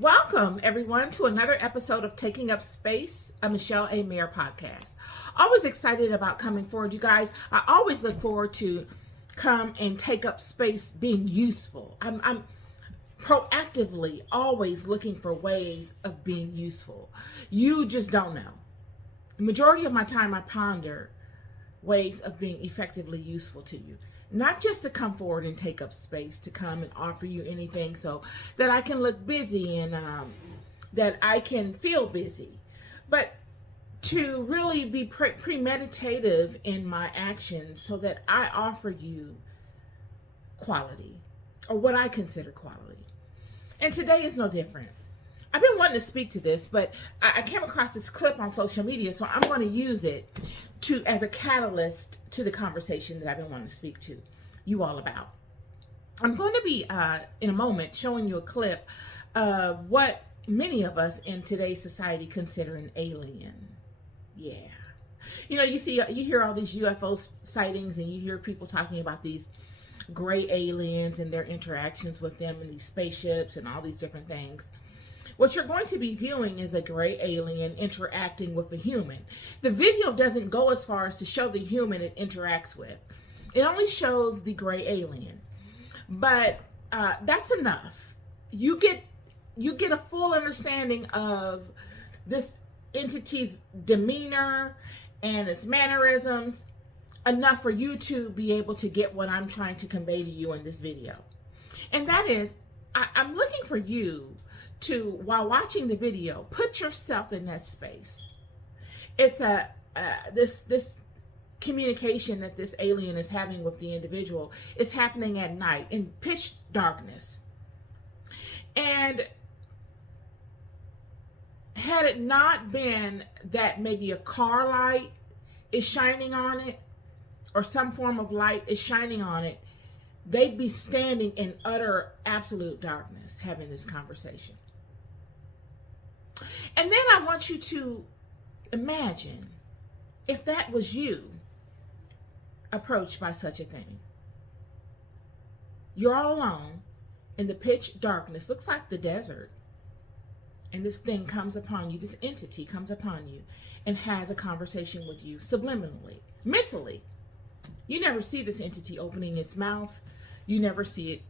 Welcome, everyone, to another episode of Taking Up Space, a Michelle A. Mayer podcast. Always excited about coming forward, you guys. I always look forward to come and take up space being useful. I'm proactively always looking for ways of being useful. You just don't know. The majority of my time I ponder ways of being effectively useful to you. Not just to come forward and take up space, to come and offer you anything so that I can look busy and that I can feel busy, but to really be premeditative in my actions so that I offer you quality, or what I consider quality. And today is no different. I've been wanting to speak to this, but I came across this clip on social media, so I'm going to use it as a catalyst to the conversation that I've been wanting to speak to you all about. I'm going to be, in a moment, showing you a clip of what many of us in today's society consider an alien. Yeah. You know, you hear all these UFO sightings, and you hear people talking about these gray aliens and their interactions with them and these spaceships and all these different things. What you're going to be viewing is a gray alien interacting with a human. The video doesn't go as far as to show the human it interacts with. It only shows the gray alien. But that's enough. You get a full understanding of this entity's demeanor and its mannerisms, enough for you to be able to get what I'm trying to convey to you in this video. And that is, I'm looking for you to, while watching the video, put yourself in that space. It's this communication that this alien is having with the individual is happening at night in pitch darkness. And had it not been that maybe a car light is shining on it, or some form of light is shining on it, they'd be standing in utter, absolute darkness having this conversation. And then I want you to imagine if that was you approached by such a thing. You're all alone in the pitch darkness, looks like the desert, and this thing comes upon you, this entity comes upon you and has a conversation with you subliminally, mentally. You never see this entity opening its mouth. You never see it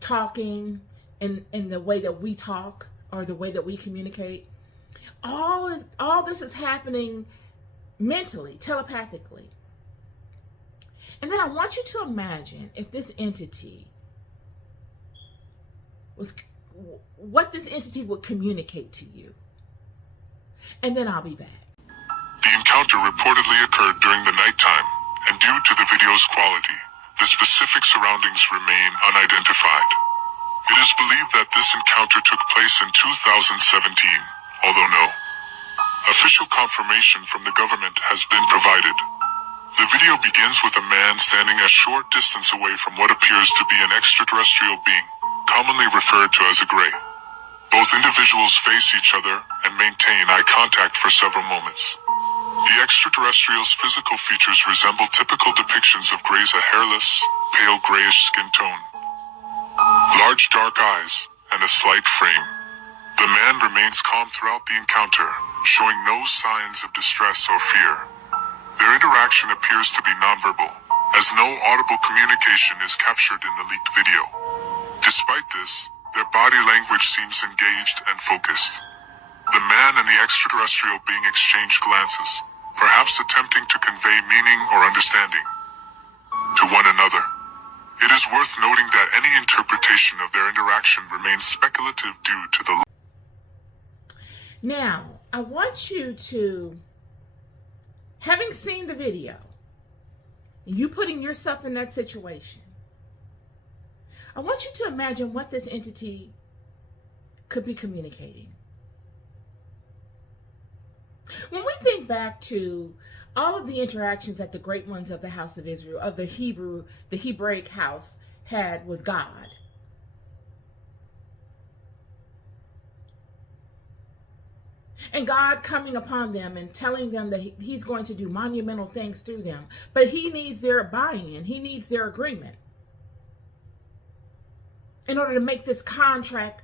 talking in the way that we talk or the way that we communicate. All this is happening mentally, telepathically. And then I want you to imagine if this entity what this entity would communicate to you. And then I'll be back. The encounter reportedly occurred during the nighttime, and due to the video's quality, the specific surroundings remain unidentified. It is believed that this encounter took place in 2017, although no official confirmation from the government has been provided. The video begins with a man standing a short distance away from what appears to be an extraterrestrial being, commonly referred to as a gray. Both individuals face each other and maintain eye contact for several moments. The extraterrestrial's physical features resemble typical depictions of grays: a hairless, pale grayish skin tone, large dark eyes, and a slight frame. The man remains calm throughout the encounter, showing no signs of distress or fear. Their interaction appears to be nonverbal, as no audible communication is captured in the leaked video. Despite this, their body language seems engaged and focused. The man and the extraterrestrial being exchange glances, perhaps attempting to convey meaning or understanding to one another. It is worth noting that any interpretation of their interaction remains speculative due to the... Now, I want you to, having seen the video, you putting yourself in that situation, I want you to imagine what this entity could be communicating. When we think back to all of the interactions that the great ones of the house of Israel, of the Hebraic house, had with God, and God coming upon them and telling them that he's going to do monumental things through them, but he needs their buy-in, he needs their agreement. in order to make this contract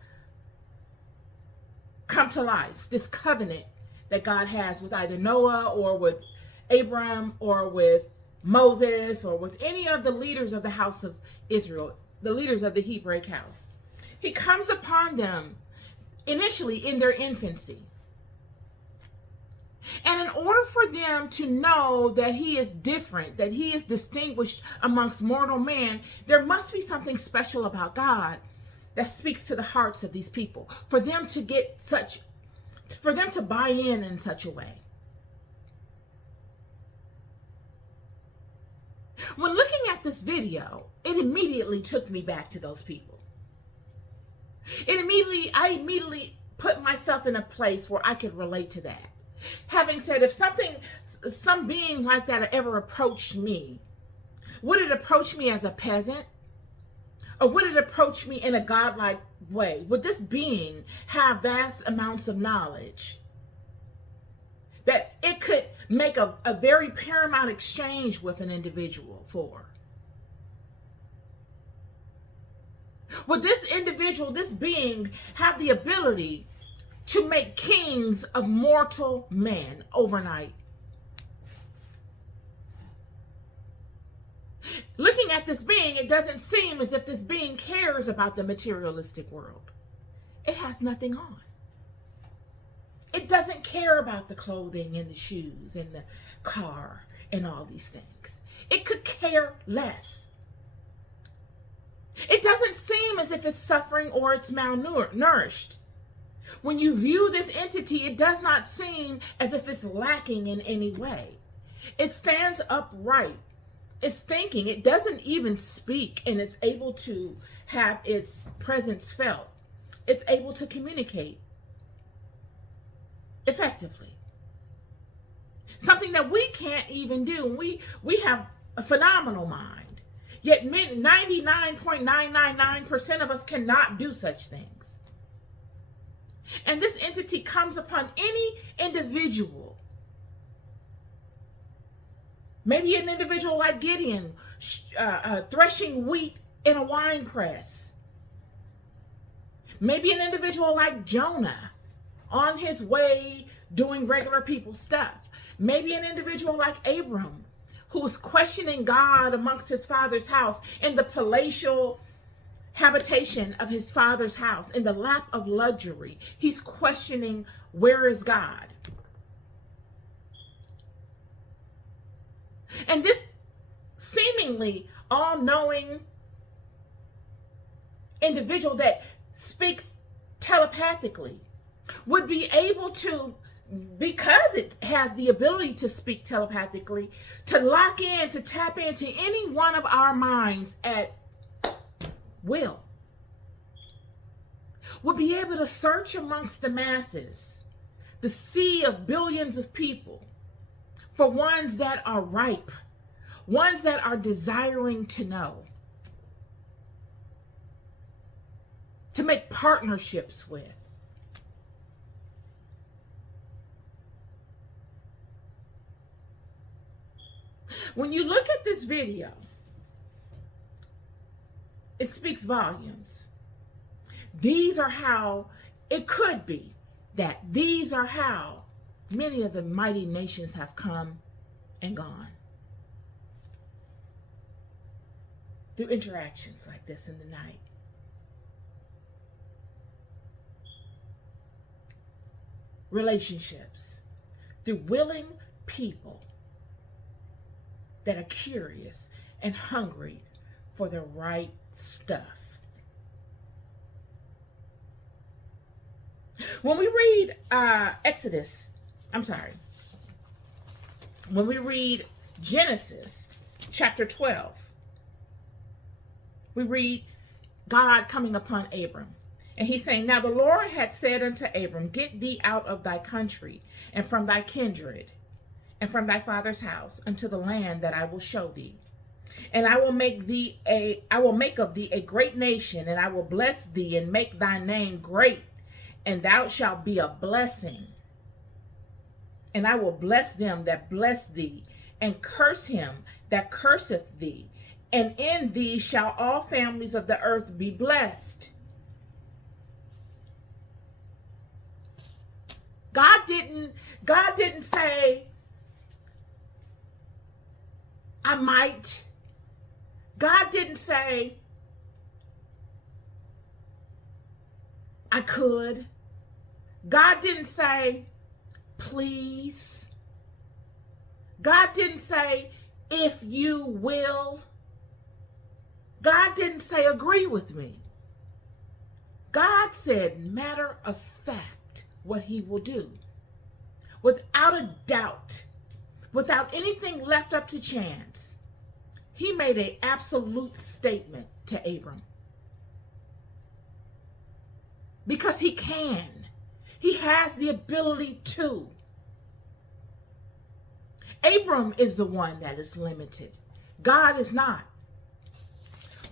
come to life, this covenant that God has with either Noah or with Abram or with Moses or with any of the leaders of the house of Israel, the leaders of the Hebraic house. He comes upon them initially in their infancy. And in order for them to know that he is different, that he is distinguished amongst mortal man, there must be something special about God that speaks to the hearts of these people, for them to buy in such a way. When looking at this video, it immediately took me back to those people. I immediately put myself in a place where I could relate to that. Having said, if some being like that ever approached me, would it approach me as a peasant? Or would it approach me in a godlike way? Would this being have vast amounts of knowledge that it could make a very paramount exchange with an individual for? Would this individual, this being, have the ability to make kings of mortal men overnight? Looking at this being, it doesn't seem as if this being cares about the materialistic world. It has nothing on. It doesn't care about the clothing and the shoes and the car and all these things. It could care less. It doesn't seem as if it's suffering or it's malnourished. When you view this entity, it does not seem as if it's lacking in any way. It stands upright. It's thinking. It doesn't even speak, and it's able to have its presence felt. It's able to communicate effectively. Something that we can't even do. We have a phenomenal mind, yet 99.999% of us cannot do such things. And this entity comes upon any individual. Maybe an individual like Gideon threshing wheat in a wine press. Maybe an individual like Jonah on his way doing regular people stuff. Maybe an individual like Abram, who was questioning God amongst his father's house in the palatial habitation of his father's house, in the lap of luxury. He's questioning, where is God? And this seemingly all-knowing individual that speaks telepathically would be able to, because it has the ability to speak telepathically, to lock in, to tap into any one of our minds at will, would be able to search amongst the masses, the sea of billions of people, for ones that are ripe, ones that are desiring to know, to make partnerships with. When you look at this video, it speaks volumes. These are how it could be that these are how many of the mighty nations have come and gone. Through interactions like this in the night. Relationships. Through willing people that are curious and hungry for the right stuff. When we read when we read Genesis chapter 12, we read God coming upon Abram. And he's saying, now the Lord had said unto Abram, get thee out of thy country and from thy kindred and from thy father's house unto the land that I will show thee. And I will make of thee a great nation, and I will bless thee and make thy name great, and thou shalt be a blessing. And I will bless them that bless thee, and curse him that curseth thee, and in thee shall all families of the earth be blessed. God didn't say, I might. God didn't say, I could. God didn't say, please. God didn't say, if you will. God didn't say, agree with me. God said, matter of fact, what he will do. Without a doubt, without anything left up to chance, he made an absolute statement to Abram. Because he can. He has the ability to. Abram is the one that is limited. God is not.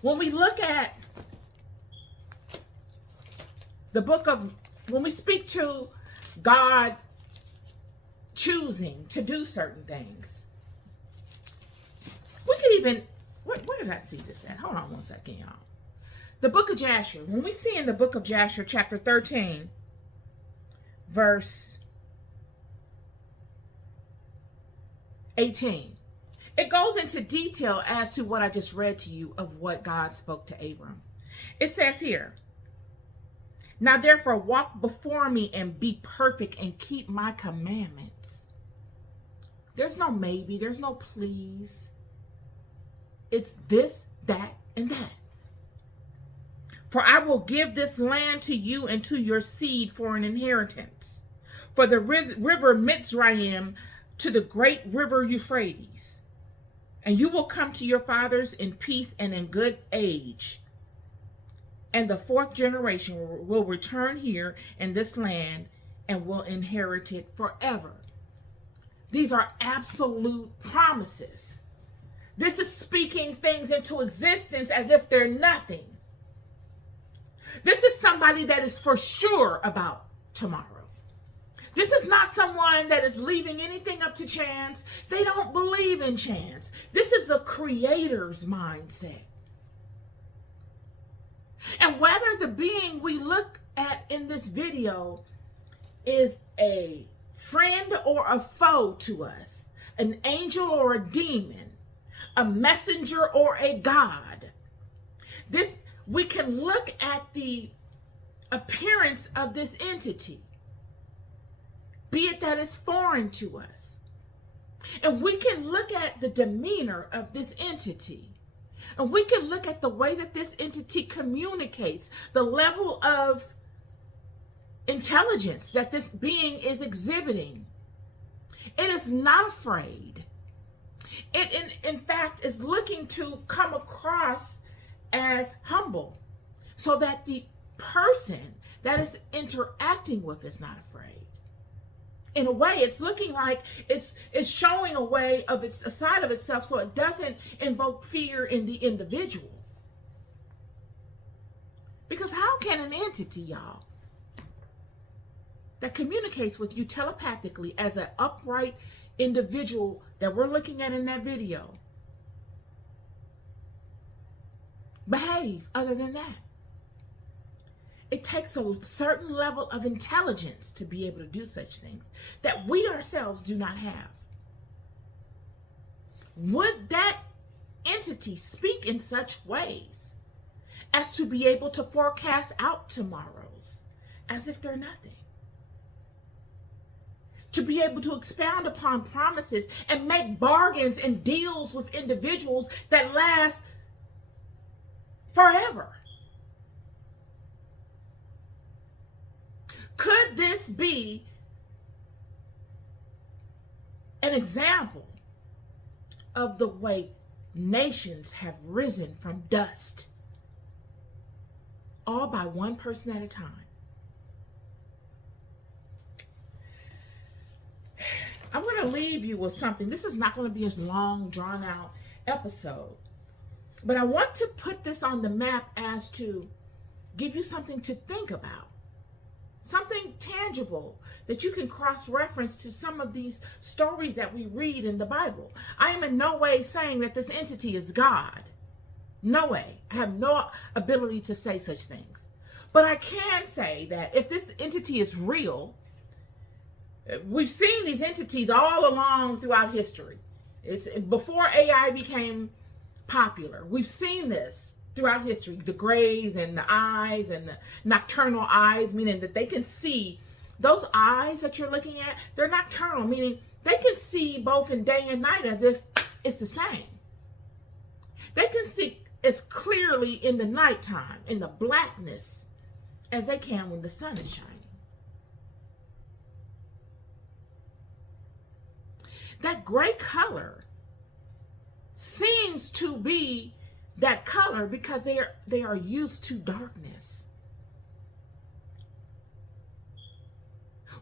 When we look at when we speak to God choosing to do certain things, we could even, where did I see this at? Hold on one second, y'all. The book of Jasher, when we see in the book of Jasher, chapter 13, verse 18, it goes into detail as to what I just read to you of what God spoke to Abram. It says here, now therefore walk before me and be perfect and keep my commandments. There's no maybe, there's no please. It's this, that, and that. For I will give this land to you and to your seed for an inheritance. For the river Mitzrayim to the great river Euphrates. And you will come to your fathers in peace and in good age. And the fourth generation will return here in this land and will inherit it forever. These are absolute promises. This is speaking things into existence as if they're nothing. This is somebody that is for sure about tomorrow. This is not someone that is leaving anything up to chance. They don't believe in chance. This is the Creator's mindset. And whether the being we look at in this video is a friend or a foe to us, an angel or a demon, a messenger or a god, we can look at the appearance of this entity, be it that it's foreign to us. And we can look at the demeanor of this entity. And we can look at the way that this entity communicates, the level of intelligence that this being is exhibiting. It is not afraid. It, in fact, is looking to come across as humble so that the person that is interacting with is not afraid. In a way, it's looking like it's showing a side of itself so it doesn't invoke fear in the individual. Because how can an entity, y'all, that communicates with you telepathically as an upright individual that we're looking at in that video, behave other than that? It takes a certain level of intelligence to be able to do such things that we ourselves do not have. Would that entity speak in such ways as to be able to forecast out tomorrows as if they're nothing? To be able to expound upon promises and make bargains and deals with individuals that last forever? Could this be an example of the way nations have risen from dust, all by one person at a time? I'm going to leave you with something. This is not going to be a long, drawn-out episode, but I want to put this on the map as to give you something to think about. Something tangible that you can cross-reference to some of these stories that we read in the Bible. I am in no way saying that this entity is God. No way. I have no ability to say such things. But I can say that if this entity is real, we've seen these entities all along throughout history. It's before AI became popular. We've seen this throughout history. The grays and the eyes and the nocturnal eyes, meaning that they can see. Those eyes that you're looking at, they're nocturnal, meaning they can see both in day and night as if it's the same. They can see as clearly in the nighttime, in the blackness, as they can when the sun is shining. That gray color seems to be that color because they are used to darkness.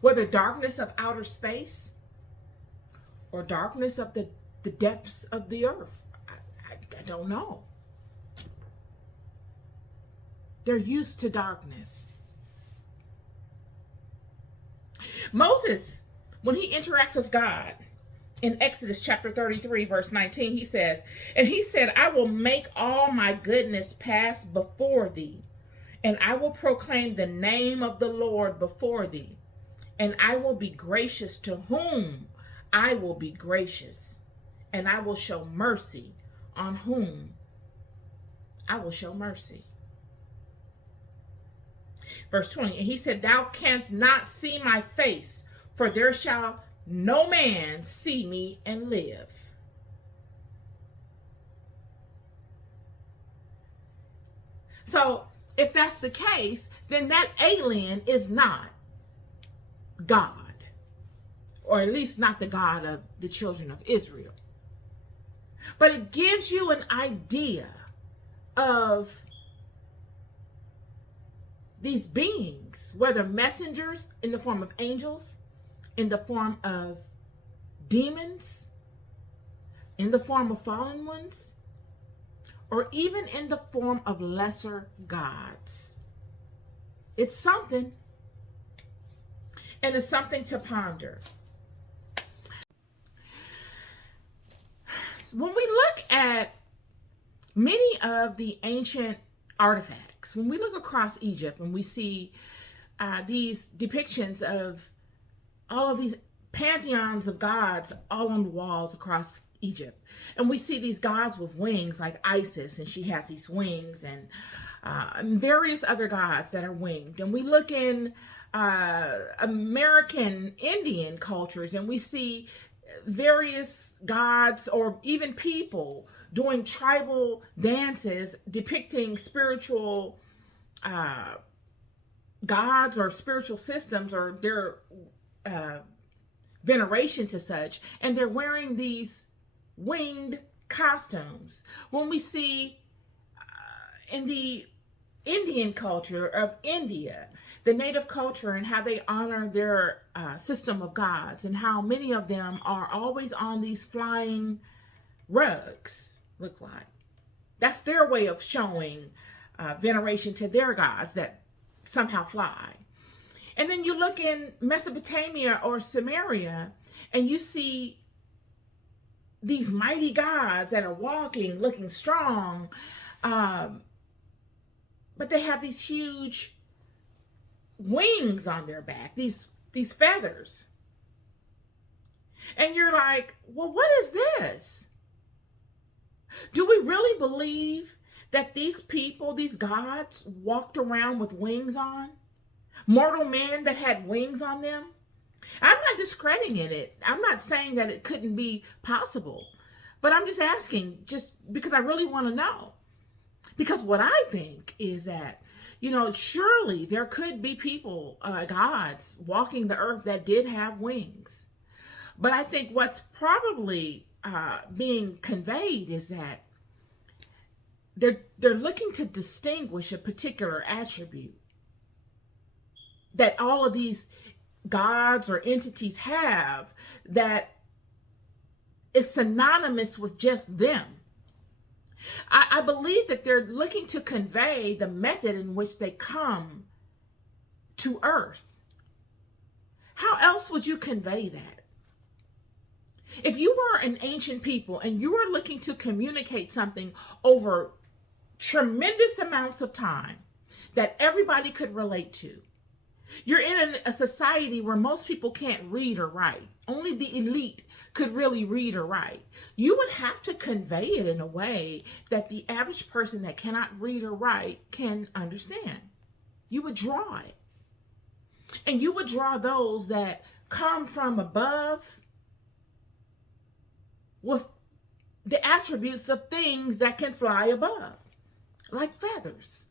Whether darkness of outer space or darkness of the depths of the earth, I don't know. They're used to darkness. Moses, when he interacts with God, in Exodus chapter 33, verse 19, he says, and he said, I will make all my goodness pass before thee, and I will proclaim the name of the Lord before thee, and I will be gracious to whom I will be gracious, and I will show mercy on whom I will show mercy. Verse 20, and he said, thou canst not see my face, for there shall no man see me and live. So if that's the case, then that alien is not God, or at least not the God of the children of Israel. But it gives you an idea of these beings, whether messengers in the form of angels, in the form of demons, in the form of fallen ones, or even in the form of lesser gods. It's something, and it's something to ponder. When we look at many of the ancient artifacts, when we look across Egypt and we see these depictions of all of these pantheons of gods all on the walls across Egypt, and we see these gods with wings like Isis, and she has these wings, and various other gods that are winged, and we look in American Indian cultures and we see various gods or even people doing tribal dances depicting spiritual gods or spiritual systems or their veneration to such, and they're wearing these winged costumes. When we see in the Indian culture of India, the native culture, and how they honor their system of gods, and how many of them are always on these flying rugs, look like. That's their way of showing veneration to their gods that somehow fly. And then you look in Mesopotamia or Samaria, and you see these mighty gods that are walking, looking strong, but they have these huge wings on their back, these feathers. And you're like, well, what is this? Do we really believe that these people, these gods, walked around with wings on? Mortal men that had wings on them? I'm not discrediting it. I'm not saying that it couldn't be possible. But I'm just asking, just because I really want to know. Because what I think is that, surely there could be people, gods, walking the earth that did have wings. But I think what's probably being conveyed is that they're looking to distinguish a particular attribute that all of these gods or entities have that is synonymous with just them. I believe that they're looking to convey the method in which they come to earth. How else would you convey that? If you were an ancient people and you were looking to communicate something over tremendous amounts of time that everybody could relate to. You're in a society where most people can't read or write. Only the elite could really read or write. You would have to convey it in a way that the average person that cannot read or write can understand. You would draw it. And you would draw those that come from above with the attributes of things that can fly above, like feathers.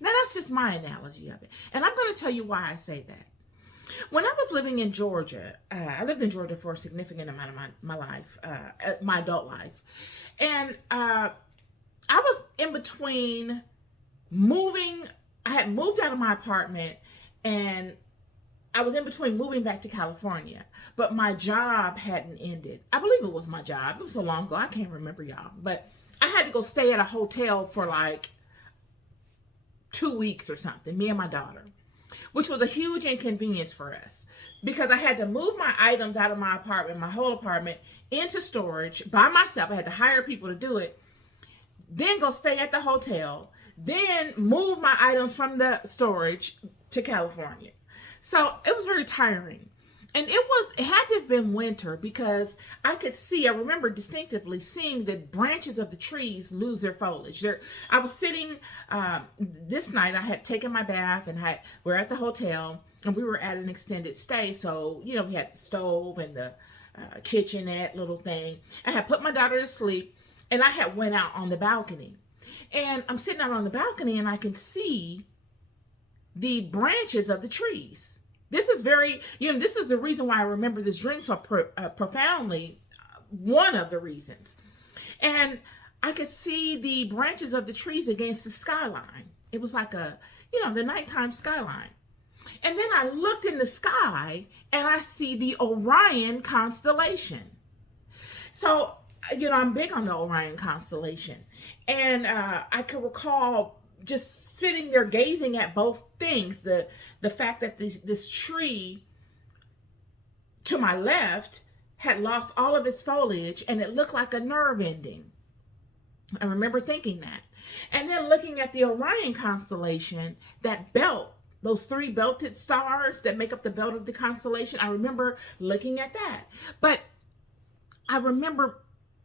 Now, that's just my analogy of it. And I'm going to tell you why I say that. When I was living in Georgia, I lived in Georgia for a significant amount of my life, my adult life. And I was in between moving. I had moved out of my apartment, and I was in between moving back to California. But my job hadn't ended. I believe it was my job. It was so long ago, I can't remember, y'all. But I had to go stay at a hotel for like 2 weeks or something, me and my daughter, which was a huge inconvenience for us because I had to move my items out of my apartment, my whole apartment, into storage by myself. I had to hire people to do it, then go stay at the hotel, then move my items from the storage to California. So it was very tiring. And it had to have been winter because I remember distinctively seeing the branches of the trees lose their foliage. I was sitting, this night I had taken my bath and we're at the hotel and we were at an extended stay. So, we had the stove and the kitchenette little thing. I had put my daughter to sleep and I had went out on the balcony. And I'm sitting out on the balcony and I can see the branches of the trees. This is this is the reason why I remember this dream so profoundly. One of the reasons. And I could see the branches of the trees against the skyline. It was like the nighttime skyline. And then I looked in the sky and I see the Orion constellation. So, I'm big on the Orion constellation. And I could recall just sitting there gazing at both things. The fact that this tree to my left had lost all of its foliage and it looked like a nerve ending. I remember thinking that. And then looking at the Orion constellation, that belt, those 3 belted stars that make up the belt of the constellation, I remember looking at that. But I remember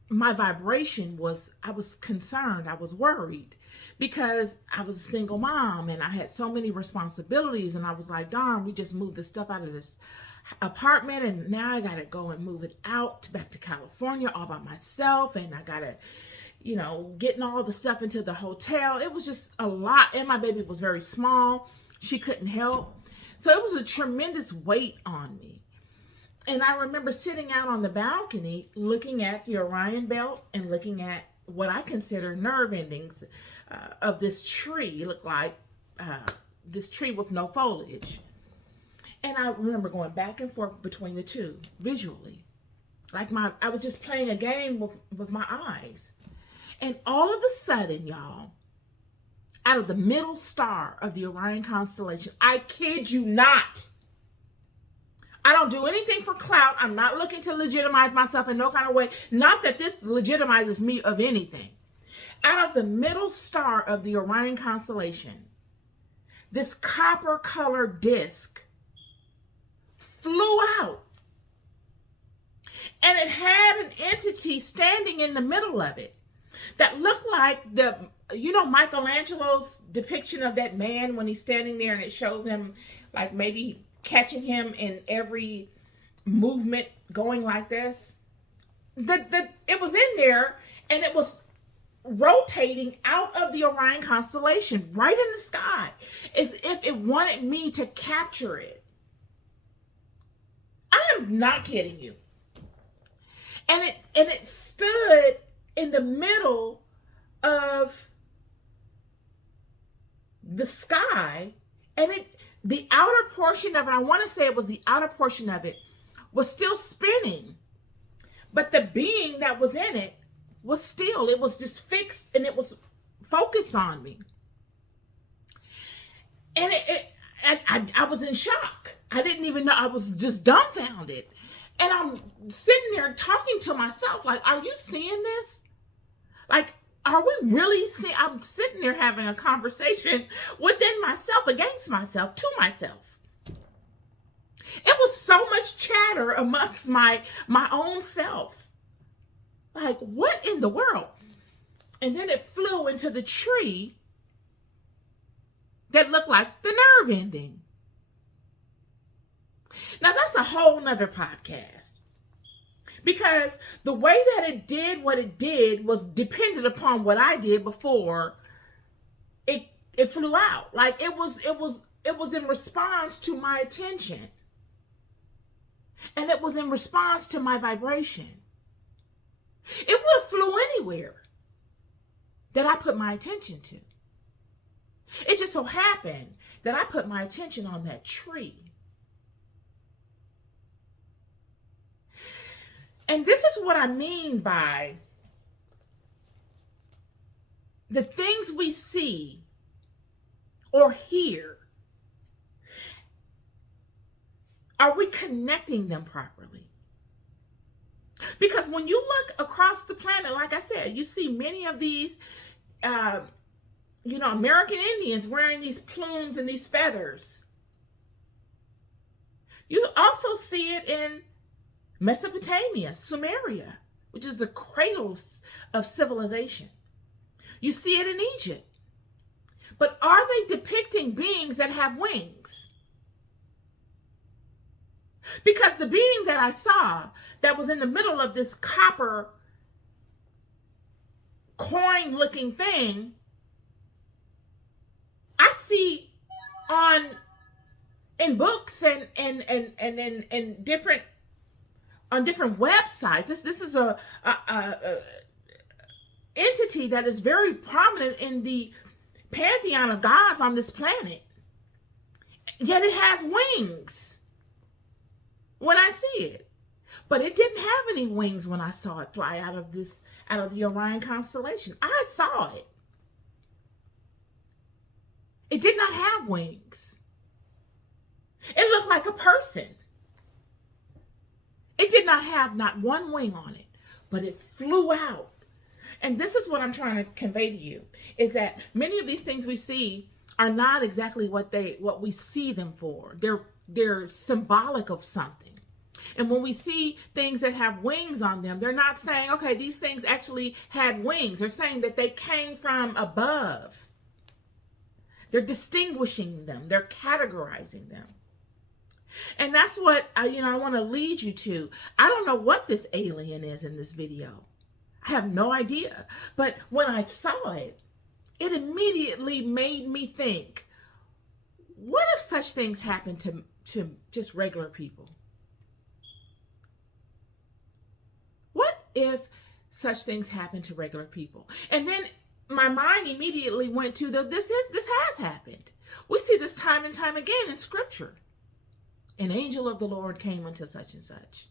my vibration I was concerned, I was worried because I was a single mom and I had so many responsibilities and I was like, darn, we just moved the stuff out of this apartment and now I got to go and move it out back to California all by myself and I got to, getting all the stuff into the hotel. It was just a lot and my baby was very small. She couldn't help. So it was a tremendous weight on me. And I remember sitting out on the balcony looking at the Orion belt and looking at what I consider nerve endings of this tree. It looked like this tree with no foliage. And I remember going back and forth between the two visually. Like I was just playing a game with my eyes. And all of a sudden, y'all, out of the middle star of the Orion constellation, I kid you not, I don't do anything for clout. I'm not looking to legitimize myself in no kind of way. Not that this legitimizes me of anything. Out of the middle star of the Orion constellation, this copper colored disc flew out. And it had an entity standing in the middle of it that looked like Michelangelo's depiction of that man when he's standing there and it shows him like maybe catching him in every movement going like this. It was in there and it was rotating out of the Orion constellation right in the sky as if it wanted me to capture it. I am not kidding you. And it stood in the middle of the sky and the outer portion of it, I want to say it was the outer portion of it, was still spinning. But the being that was in it was still, it was just fixed and it was focused on me. And I was in shock. I didn't even know, I was just dumbfounded. And I'm sitting there talking to myself like, are you seeing this? Like, Are we really seeing? I'm sitting there having a conversation within myself, against myself, to myself. It was so much chatter amongst my own self. Like, what in the world? And then it flew into the tree that looked like the nerve ending. Now, that's a whole nother podcast. Because the way that it did what it did was dependent upon what I did before it flew out. Like it was in response to my attention. And it was in response to my vibration. It would have flew anywhere that I put my attention to. It just so happened that I put my attention on that tree. And this is what I mean by the things we see or hear. Are we connecting them properly? Because when you look across the planet, like I said, you see many of these, American Indians wearing these plumes and these feathers. You also see it in Mesopotamia, Sumeria, which is the cradle of civilization. You see it in Egypt. But are they depicting beings that have wings? Because the being that I saw that was in the middle of this copper coin-looking thing, I see in books and in different on different websites. This is a entity that is very prominent in the pantheon of gods on this planet. Yet it has wings when I see it. But it didn't have any wings when I saw it fly out of the Orion constellation. I saw it. It did not have wings. It looked like a person. It did not have not one wing on it, but it flew out. And this is what I'm trying to convey to you, is that many of these things we see are not exactly what we see them for. They're symbolic of something. And when we see things that have wings on them, they're not saying, okay, these things actually had wings. They're saying that they came from above. They're distinguishing them. They're categorizing them. And that's what I want to lead you to. I don't know what this alien is in this video. I have no idea. But when I saw it, it immediately made me think, what if such things happen to just regular people? What if such things happen to regular people? And then my mind immediately went to this has happened. We see this time and time again in scripture. An angel of the Lord came unto such and such.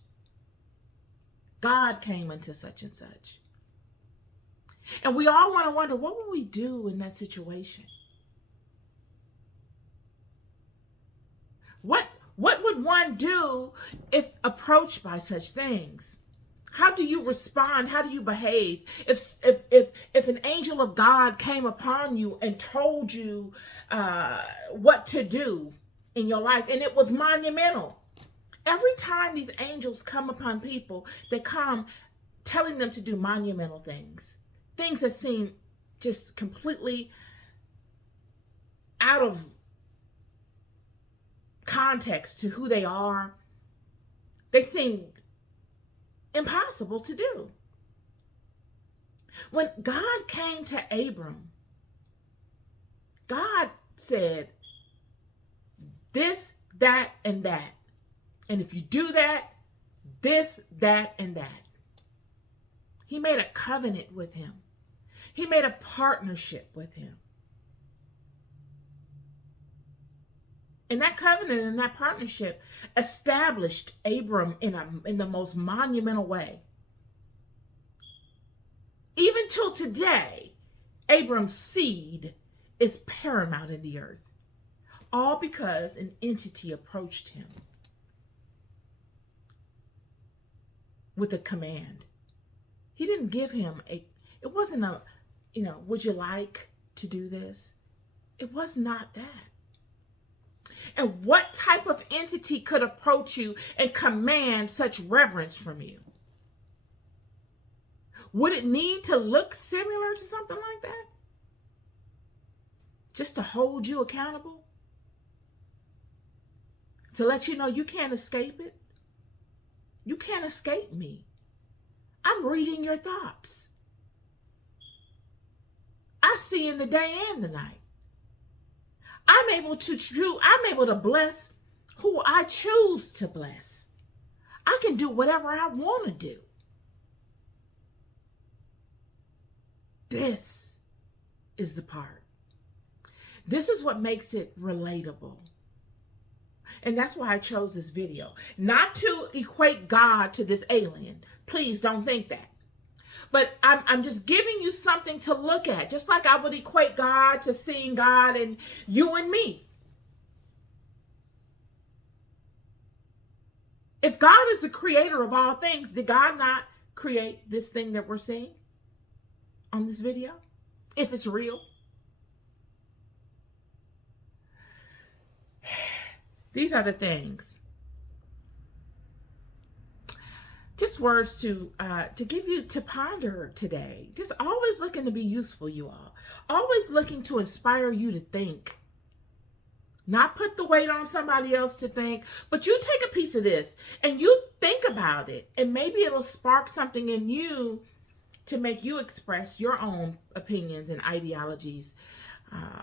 God came unto such and such. And we all want to wonder, what would we do in that situation? What would one do if approached by such things? How do you respond? How do you behave? If an angel of God came upon you and told you what to do in your life, and it was monumental. Every time these angels come upon people, they come telling them to do monumental things that seem just completely out of context to who they are. They seem impossible to do. When God came to Abram, God said, this, that, and that. And if you do that, this, that, and that. He made a covenant with him. He made a partnership with him. And that covenant and that partnership established Abram in the most monumental way. Even till today, Abram's seed is paramount in the earth. All because an entity approached him with a command. He didn't give him it wasn't would you like to do this? It was not that. And what type of entity could approach you and command such reverence from you? Would it need to look similar to something like that? Just to hold you accountable? To let you know you can't escape it? You can't escape me. I'm reading your thoughts. I see in the day and the night. I'm able to bless who I choose to bless. I can do whatever I want to do. This is the part. This is what makes it relatable. And that's why I chose this video. Not to equate God to this alien. Please don't think that. But I'm just giving you something to look at. Just like I would equate God to seeing God and you and me. If God is the creator of all things, did God not create this thing that we're seeing on this video? If it's real. These are the things. Just words to give you to ponder today. Just always looking to be useful, you all. Always looking to inspire you to think. Not put the weight on somebody else to think, but you take a piece of this and you think about it, and maybe it'll spark something in you to make you express your own opinions and ideologies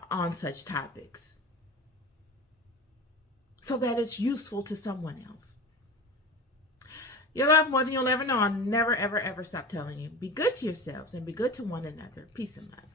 on such topics, so that it's useful to someone else. You'll love more than you'll ever know. I'll never, ever, ever stop telling you. Be good to yourselves and be good to one another. Peace and love.